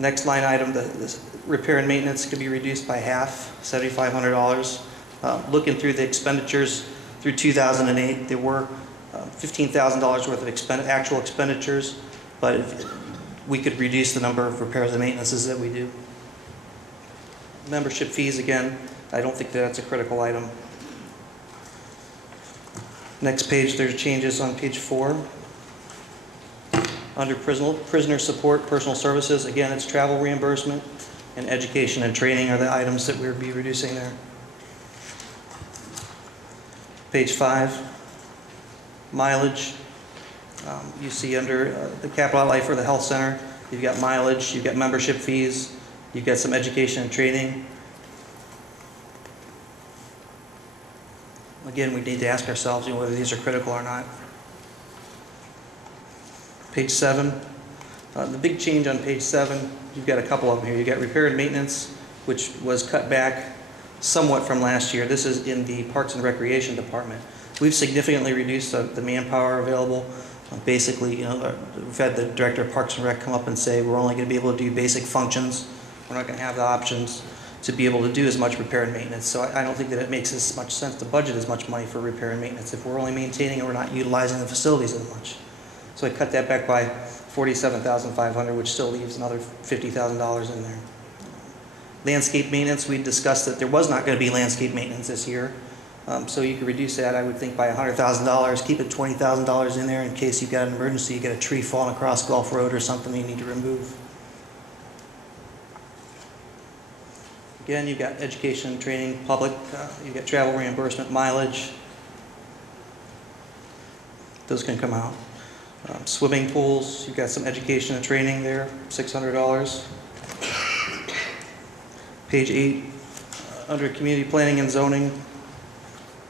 Next line item, the repair and maintenance could be reduced by half, $7,500. Looking through the expenditures through 2008, there were $15,000 worth of actual expenditures, but we could reduce the number of repairs and maintenances that we do. Membership fees, again, I don't think that's a critical item. Next page, there's changes on page 4. Under prisoner support, personal services, again, it's travel reimbursement, and education and training are the items that we'll be reducing there. Page 5, mileage. You see under the capital outlay for the health center, you've got mileage, you've got membership fees, you've got some education and training. Again, we need to ask ourselves whether these are critical or not. Page 7, the big change on page 7, you've got a couple of them here. You've got repair and maintenance, which was cut back somewhat from last year. This is in the Parks and Recreation Department. We've significantly reduced the manpower available. Basically, we've had the Director of Parks and Rec come up and say we're only going to be able to do basic functions. We're not going to have the options to be able to do as much repair and maintenance. So I don't think that it makes as much sense to budget as much money for repair and maintenance if we're only maintaining and we're not utilizing the facilities as much. So I cut that back by $47,500, which still leaves another $50,000 in there. Landscape maintenance, we discussed that there was not going to be landscape maintenance this year. So you could reduce that, I would think, by $100,000, keep it $20,000 in there in case you've got an emergency, you get a tree falling across Gulf Road or something you need to remove. Again, you've got education and training, public, you've got travel reimbursement, mileage. Those can come out. Swimming pools, you've got some education and training there, $600. Page 8, under community planning and zoning,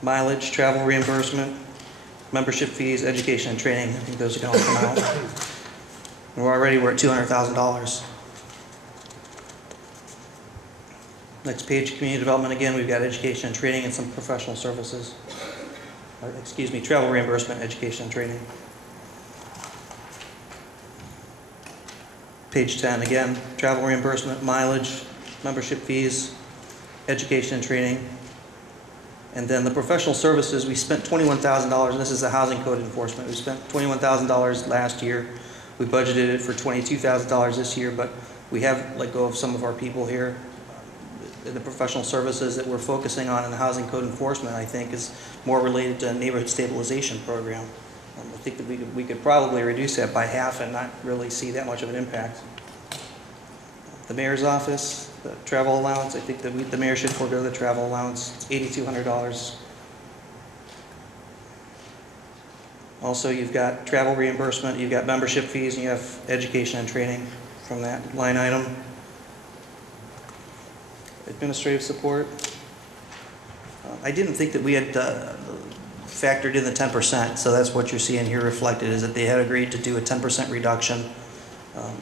mileage, travel reimbursement, membership fees, education and training. I think those are going to come out. And we're at $200,000. Next page, community development. Again, we've got education and training and some professional services. Travel reimbursement, education and training. Page 10, again, travel reimbursement, mileage, membership fees, education and training. And then the professional services, we spent $21,000, and this is the housing code enforcement. We spent $21,000 last year. We budgeted it for $22,000 this year, but we have let go of some of our people here. The professional services that we're focusing on in the housing code enforcement, I think, is more related to a neighborhood stabilization program. I think that we could probably reduce that by half and not really see that much of an impact. The mayor's office, the travel allowance, I think that the mayor should forego the travel allowance. It's $8,200. Also, you've got travel reimbursement, you've got membership fees, and you have education and training from that line item. Administrative support. I didn't think that we had factored in the 10%, so that's what you're seeing here reflected, is that they had agreed to do a 10% reduction.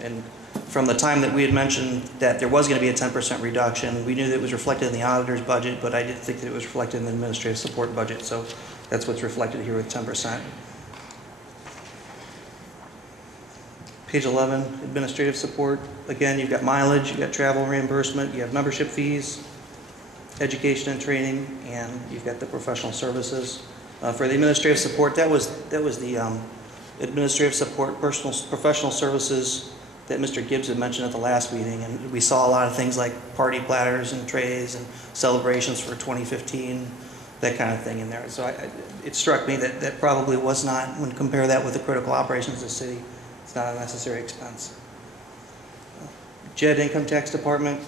And from the time that we had mentioned that there was going to be a 10% reduction, we knew that it was reflected in the auditor's budget, but I didn't think that it was reflected in the administrative support budget, so that's what's reflected here with 10%. Page 11, administrative support. Again, you've got mileage, you've got travel reimbursement, you have membership fees, education and training, and you've got the professional services. For the administrative support, that was the administrative support, professional services that Mr. Gibbs had mentioned at the last meeting, and we saw a lot of things like party platters and trays and celebrations for 2015, that kind of thing in there. So it struck me that that probably was not, when you compare that with the critical operations of the city, it's not a necessary expense. JED Income Tax Department,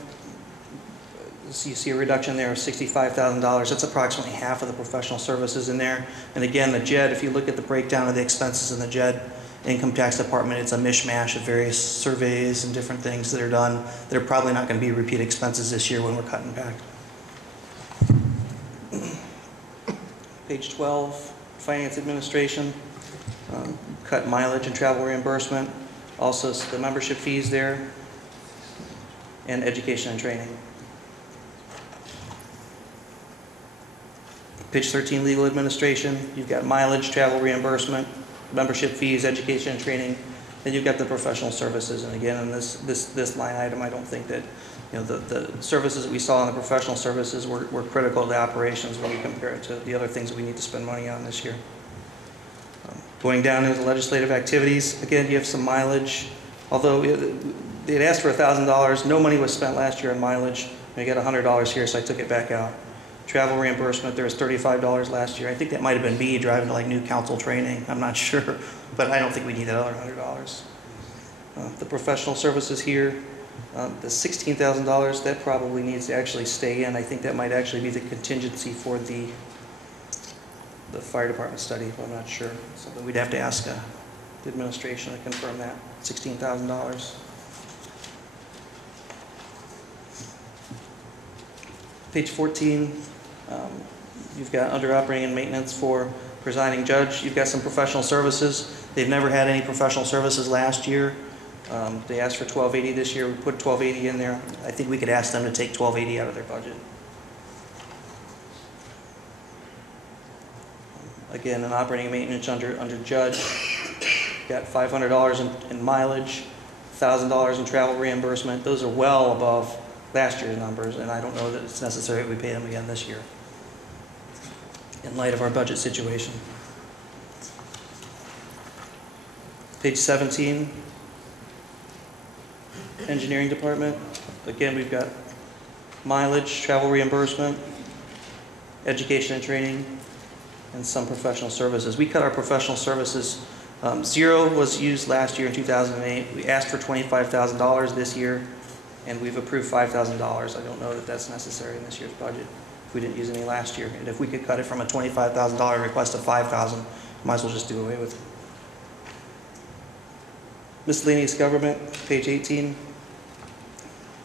so you see a reduction there of $65,000. That's approximately half of the professional services in there. And again, the JED, if you look at the breakdown of the expenses in the JED Income Tax Department, it's a mishmash of various surveys and different things that are done that are probably not going to be repeat expenses this year when we're cutting back. Page 12, Finance Administration. Cut mileage and travel reimbursement. Also the membership fees there. And education and training. Page 13, legal administration. You've got mileage, travel reimbursement, membership fees, education and training, Then you've got the professional services, and again, in this line item, I don't think that, the services that we saw in the professional services were critical to the operations when you compare it to the other things that we need to spend money on this year. Going down into legislative activities, again, you have some mileage. Although they had asked for $1,000, no money was spent last year on mileage. I got $100 here, so I took it back out. Travel reimbursement, there was $35 last year. I think that might have been me driving to like new council training. I'm not sure, but I don't think we need that other $100. The professional services here, the $16,000, that probably needs to actually stay in. I think that might actually be the contingency for the fire department study, but I'm not sure. Something we'd have to ask the administration to confirm that. $16,000. Page 14, you've got under operating and maintenance for presiding judge. You've got some professional services. They've never had any professional services last year. They asked for $1,280 this year. We put $1,280 in there. I think we could ask them to take $1,280 out of their budget. Again, in operating and maintenance under judge, got $500 in mileage, $1,000 in travel reimbursement. Those are well above last year's numbers, and I don't know that it's necessary that we pay them again this year in light of our budget situation. Page 17, engineering department. Again, we've got mileage, travel reimbursement, education and training, and some professional services. We cut our professional services. Zero was used last year in 2008. We asked for $25,000 this year, and we've approved $5,000. I don't know that that's necessary in this year's budget if we didn't use any last year. And if we could cut it from a $25,000 request to $5,000, might as well just do away with it. Miscellaneous government, page 18.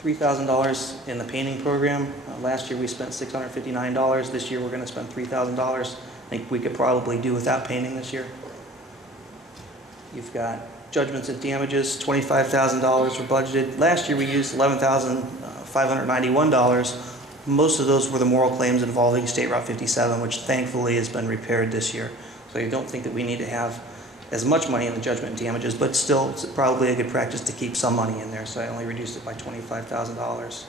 $3,000 in the painting program. Last year we spent $659. This year we're going to spend $3,000. I think we could probably do without painting this year. You've got judgments and damages, $25,000 were budgeted. Last year we used $11,591. Most of those were the moral claims involving State Route 57, which thankfully has been repaired this year. So I don't think that we need to have as much money in the judgment and damages, but still it's probably a good practice to keep some money in there, so I only reduced it by $25,000.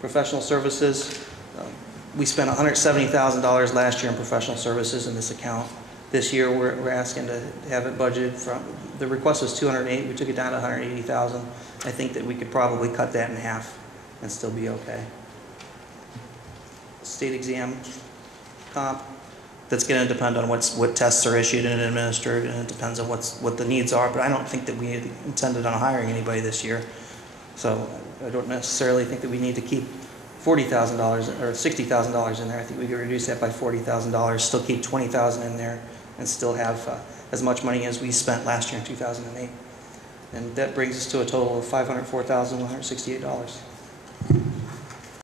Professional services, we spent $170,000 last year in professional services in this account. This year we're asking to have it budgeted from, the request was $208,000, we took it down to $180,000. I think that we could probably cut that in half and still be okay. State exam comp, that's going to depend on what tests are issued and administered, and it depends on what the needs are, but I don't think that we intended on hiring anybody this year. So I don't necessarily think that we need to keep $40,000 or $60,000 in there. I think we could reduce that by $40,000, still keep $20,000 in there, and still have as much money as we spent last year in 2008. And that brings us to a total of $504,168.